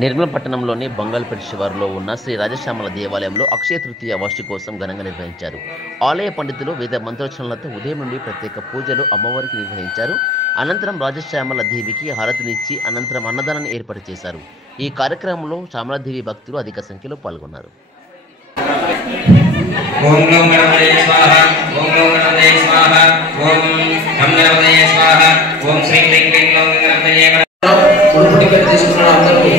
నిర్మల పట్టణంలోని బంగాల్పేట శివారులో ఉన్న శ్రీ రాజశ్యామల దేవాలయంలో అక్షయ తృతీయ వార్షికోత్సవం ఘనంగా నిర్వహించారు. ఆలయ పండితులు వేద మంత్రోచ్చరణలతో ఉదయం నుండి ప్రత్యేక పూజలు అమ్మవారికి నిర్వహించారు. అనంతరం రాజశ్యామల దేవికి హారతినిచ్చి అనంతరం అన్నదానాన్ని ఏర్పాటు చేశారు. ఈ కార్యక్రమంలో శ్యామలాదేవి భక్తులు అధిక సంఖ్యలో పాల్గొన్నారు. ఓం గ్లౌం గణపతయే స్వాహ, ఓం గ్లౌం గణపతయే స్వాహ, ఓం గం గణపతయే స్వాహ, ఓం శ్రీం హ్రీం క్లీం గ్లౌం గణపతయే మునుపటిగా తీసుకున్న అందరికీ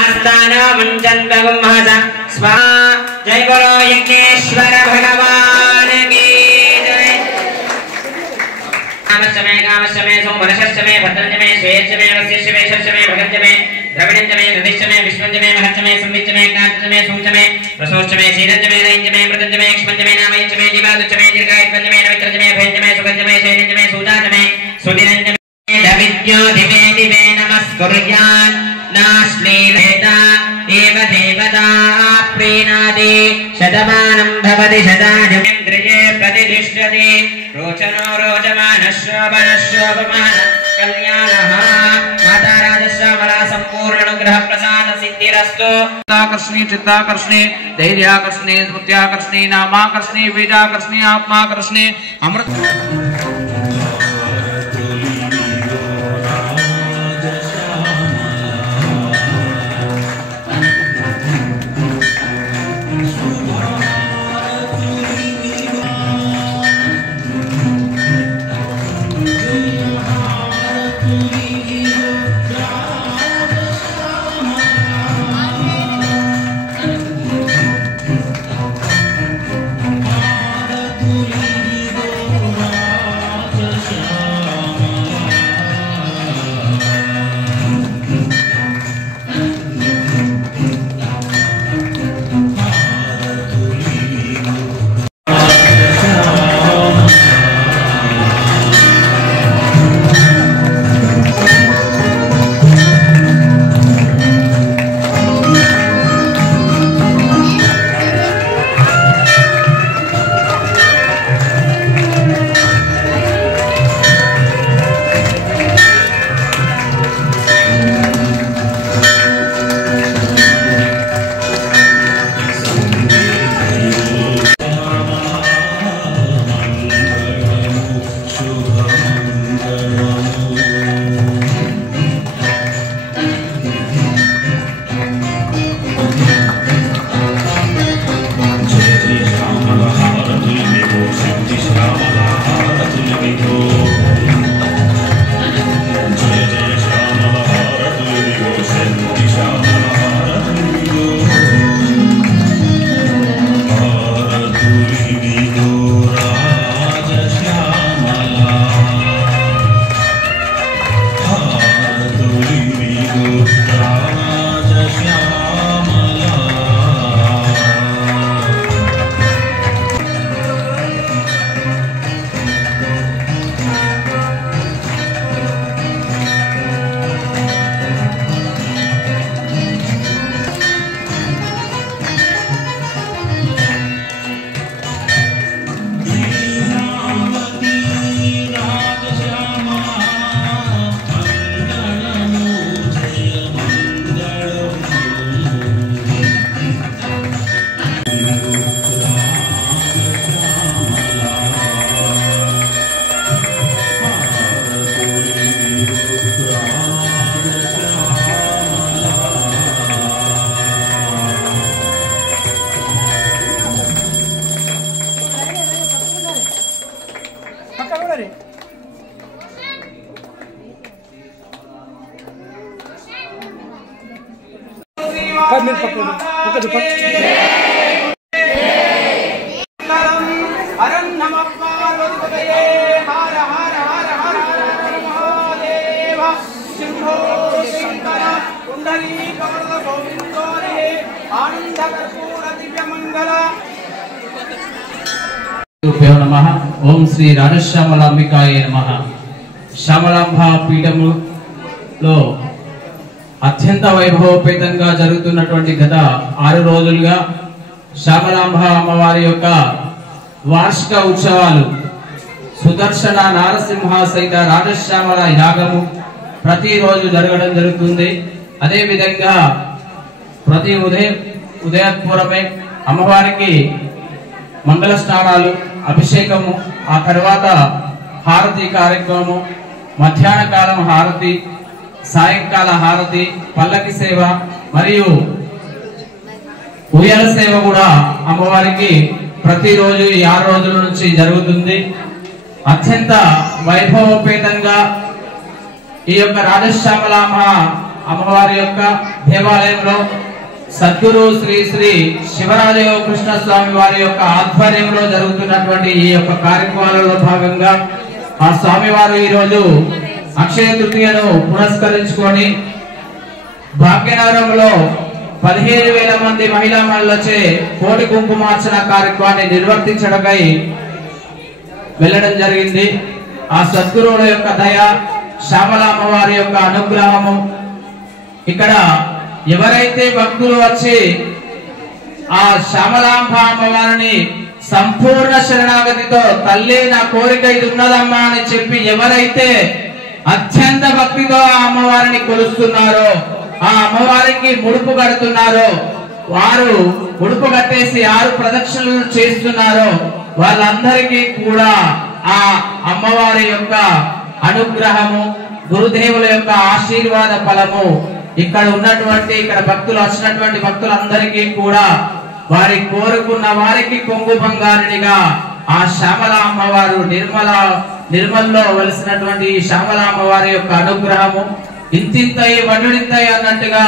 ఆస్థాన మంచన్ భగవమహస స్వాహ. జై బలో యజ్ఞేశ్వర భగవాన్ కీ జై. కామశ్చమే సోమనశ్చమే భద్రంచమే శ్వేశ్చమే వస్యశ్చమే శర్చమే భగంచమే ద్రవిణంచమే దదిశ్చమే విశ్వంచమే మహత్చమే సంవిచ్చమే కాంతచమే సూంచమే ప్రసోశ్చమే శీలంచమే రయించమే మృతంచమే క్ష్మంచమే నామయించమే జీవాదుచ్చమే దీర్ఘాయుత్వంచమే నవిత్రచమే భయంచమే సుగంచమే శైలంచమే సూజాచమే సుదినంచమే దవిద్యో దివే దివే నమస్కుర్యాన్ నాశ్లీలేత ఏవ దేవతా ప్రీణాది శతమానం భవతి శతాజమేంద్రియే ప్రతిష్ఠతి రోచనో రోచమానః శోభనః శోభమాన కళ్యాణః. మాతా రాజశ్యామలా సంపూర్ణ అనుగ్రహ ప్రసాద సిద్ధిరస్తు. చిత్తాకర్షణి చిత్తాకర్షణి ధైర్యాకర్షణి స్మృత్యాకర్షణి నామాకర్షణి బీజాకర్షణి ఆత్మాకర్షణి అమృత. ఓం శ్రీ రాజశ్యామలాంబికాయ నమః. శ్యామలాంబ పీఠములో అత్యంత వైభవపేతంగా జరుగుతున్నటువంటి గత 6 రోజులుగా శ్యామలాంబ అమ్మవారి యొక్క వార్షిక ఉత్సవాలు సుదర్శన నారసింహ సహిత రాజశ్యామల యాగము ప్రతిరోజు జరగడం జరుగుతుంది. అదే విధంగా ప్రతి ఉదయపూర్వమే అమ్మవారికి మంగళ స్నానాలు, అభిషేకము, ఆ తర్వాత హారతి కార్యక్రమము, మధ్యాహ్న కాలం హారతి, సాయంకాల హారతి, పల్లకి సేవ మరియు ఉయ్యాల సేవ కూడా అమ్మవారికి ప్రతిరోజు ఈ 6 రోజుల నుంచి జరుగుతుంది. అత్యంత వైభవోపేతంగా ఈ యొక్క రాజశ్యామలాంబ అమ్మవారి యొక్క దేవాలయంలో సద్గురు శ్రీ శ్రీ శివరాజయోగ కృష్ణ స్వామి వారి యొక్క ఆధ్వర్యంలో జరుగుతున్నటువంటి ఈ యొక్క కార్యక్రమాలలో భాగంగా ఆ స్వామివారు ఈరోజు అక్షయ తృతీయను పురస్కరించుకొని భాగ్యనగరంలో 15,000 మంది మహిళా మహిళలచే కోటి కుంకుమార్చన కార్యక్రమాన్ని నిర్వర్తించడకై వెళ్ళడం జరిగింది. ఆ సద్గురువుల యొక్క దయ, శ్యామలాంబ వారి యొక్క అనుగ్రహము, ఇక్కడ ఎవరైతే భక్తులు వచ్చి ఆ శ్యామలాంబ అమ్మవారిని సంపూర్ణ శరణాగతితో తల్లి నా కోరిక ఇది ఉన్నదమ్మా అని చెప్పి ఎవరైతే అత్యంత భక్తితో ఆ అమ్మవారిని కొలుస్తున్నారో, ఆ అమ్మవారికి ముడుపు కడుతున్నారో, వారు ముడుపు కట్టేసి 6 ప్రదక్షిణలు చేస్తున్నారో వాళ్ళందరికీ కూడా ఆ అమ్మవారి యొక్క అనుగ్రహము, గురుదేవుల యొక్క ఆశీర్వాద ఫలము ఇక్కడ భక్తులు వచ్చినటువంటి భక్తులందరికీ కూడా వారి కోరుకున్న వారికి కొంగు బంగారునిగా ఆ శ్యామలాంబ వారు నిర్మల్లో వెలిసినటువంటి ఈ శ్యామలాంబ వారి యొక్క అనుగ్రహము ఇంతింతై వడ్డుడింతై అన్నట్టుగా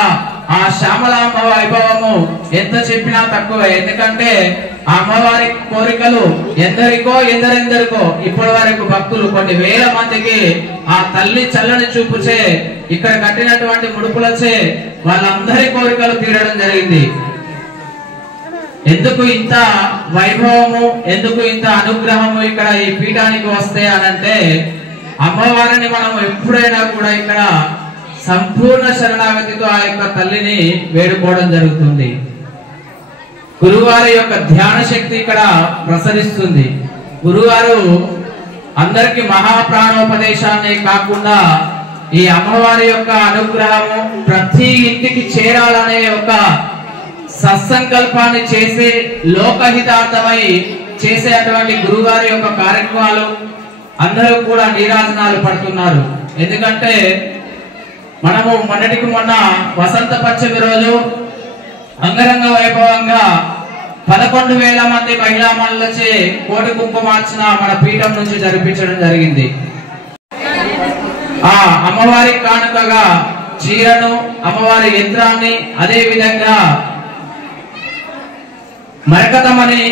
ఆ శ్యామలాంబ వైభవము ఎంత చెప్పినా తక్కువే. ఎందుకంటే ఆ అమ్మవారి కోరికలు ఎందరెందరికో ఇప్పటి వరకు భక్తులు కొన్ని వేల మందికి ఆ తల్లి చల్లని చూపుచే ఇక్కడ కట్టినటువంటి ముడుపులచే వాళ్ళందరి కోరికలు తీరడం జరిగింది. ఎందుకు ఇంత వైభవము, ఎందుకు ఇంత అనుగ్రహము ఇక్కడ ఈ పీఠానికి వస్తే అనంటే అమ్మవారిని మనం ఎప్పుడైనా కూడా ఇక్కడ సంపూర్ణ శరణాగతితో ఆ యొక్క తల్లిని వేడుకోవడం జరుగుతుంది. గురువారి యొక్క ధ్యాన శక్తి ఇక్కడ ప్రసరిస్తుంది. గురువారు అందరికి మహాప్రాణోపదేశాన్ని కాకుండా ఈ అమ్మవారి యొక్క అనుగ్రహము ప్రతి ఇంటికి చేరాలనే ఒక సత్సంకల్పాన్ని చేసే లోకహితార్థమై చేసేటువంటి గురువారి యొక్క కార్యక్రమాలు అందరూ కూడా నీరాజనాలు పడుతున్నారు. ఎందుకంటే మనము మొన్నటికి మొన్న వసంత పంచమి రోజు అంగరంగ వైభవంగా 11,000 మంది మహిళా మహిళలచే కోటి కుంకుమార్చన మన పీఠం నుంచి జరిపించడం జరిగింది. ఆ అమ్మవారి కానుకగా చీరను, అమ్మవారి యంత్రాన్ని, అదే విధంగా మరకతమని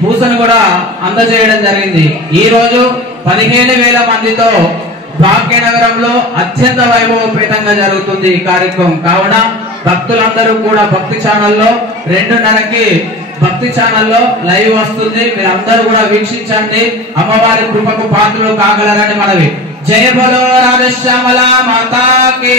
పూసను కూడా అందజేయడం జరిగింది. ఈ రోజు 15,000 మందితో భాగ్యనగరంలో అత్యంత వైభవపేతంగా జరుగుతుంది ఈ కార్యక్రమం. కావున భక్తులందరూ కూడా భక్తి ఛానల్లో 2:30కి భక్తి ఛానల్లో లైవ్ వస్తుంది. మీరందరూ కూడా వీక్షించండి, అమ్మవారి కృపకు పాత్రలు కాగలరని మనవి. జయ బలో రాజశ్యామల మాతాకి.